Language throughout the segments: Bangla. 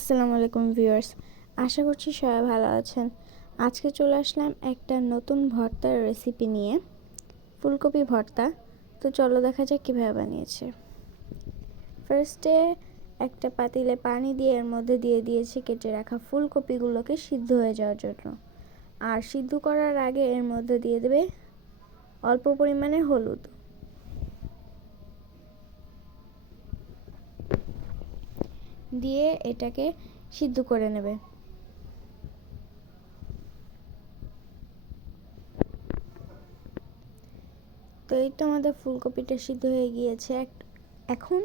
আসসালামু আলাইকুম ভিউয়ার্স, আশা করছি সবাই ভালো আছেন। আজকে চলে আসলাম একটা নতুন ভর্তার রেসিপি নিয়ে, ফুলকপি ভর্তা। তো চলো দেখা যাক কীভাবে বানিয়েছে। ফার্স্টে একটা পাতিলে পানি দিয়ে এর মধ্যে দিয়ে দিয়েছি কেটে রাখা ফুলকপিগুলোকে সিদ্ধ হয়ে যাওয়ার জন্য। আর সিদ্ধ করার আগে এর মধ্যে দিয়ে দেবে অল্প পরিমাণে হলুদ, দিয়ে এটাকে সিদ্ধ করে নেবে। তো এই তো আমাদের ফুলকপিটা সিদ্ধ হয়ে গিয়েছে। এখন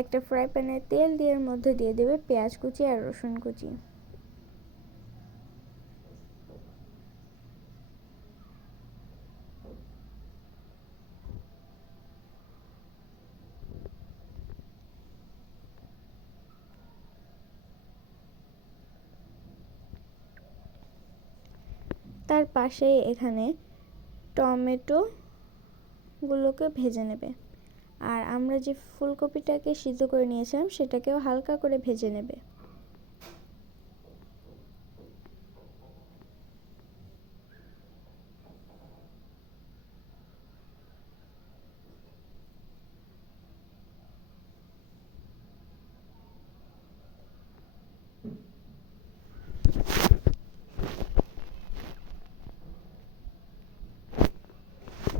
একটা ফ্রাই প্যানে তেল দিয়ে এর মধ্যে দিয়ে দেবে পেঁয়াজ কুচি আর রসুন কুচি। তার পাশে এখানে টমেটো গুলোকে ভেজে নেবে। আর আমরা যে ফুলকপিটাকে সিদ্ধ করে নিয়েছিলাম সেটাকেও হালকা করে ভেজে নেবে।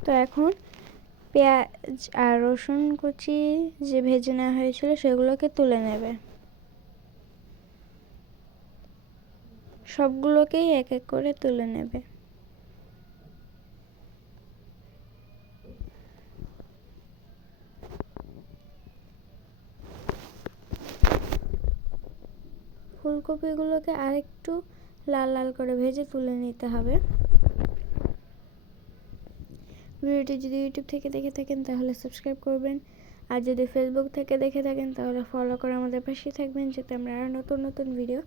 তো এখন পেঁয়াজ আর রসুন কুচি যে ভেজে নেওয়া হয়েছিল সেগুলোকে তুলে নেবে। সবগুলোকেই এক এক করে তুলে নেবে। ফুলকপিগুলোকে আরেকটু লাল লাল করে ভেজে তুলে নিতে হবে। ভিডিওটি যদি ইউটিউব থেকে দেখে থাকেন তাহলে সাবস্ক্রাইব করবেন, আর যদি ফেসবুক থেকে দেখে থাকেন তাহলে ফলো করে আমাদের পাশে থাকবেন, যাতে আমরা আরও নতুন নতুন ভিডিও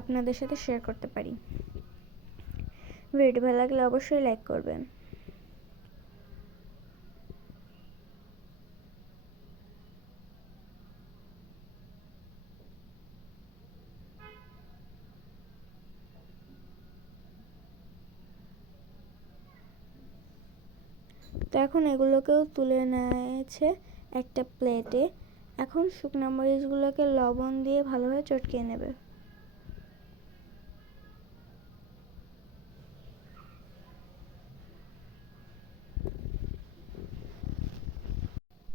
আপনাদের সাথে শেয়ার করতে পারি। ভিডিওটি ভালো লাগলে অবশ্যই লাইক করবেন। তো এখন এগুলোকেও তুলে নিয়েছে একটা প্লেটে। এখন শুকনো মরিচগুলোকে লবণ দিয়ে ভালোভাবে চটকিয়ে নেবে।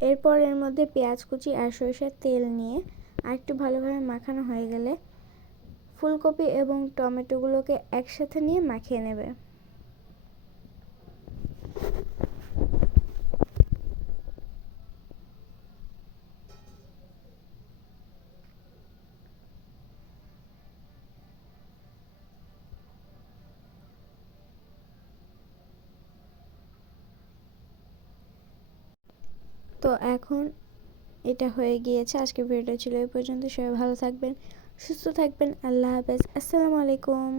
এরপর এর মধ্যে পেঁয়াজ কুচি আর সরিষার তেল নিয়ে আরেকটু ভালোভাবে মাখানো হয়ে গেলে ফুলকপি এবং টমেটোগুলোকে একসাথে নিয়ে মাখিয়ে নেবে। তো এখন এটা হয়ে গিয়েছে। আজকের ভিডিওটা ছিল এই পর্যন্ত। সবাই ভালো থাকবেন, সুস্থ থাকবেন। আল্লাহ হাফেজ। আসসালামু আলাইকুম।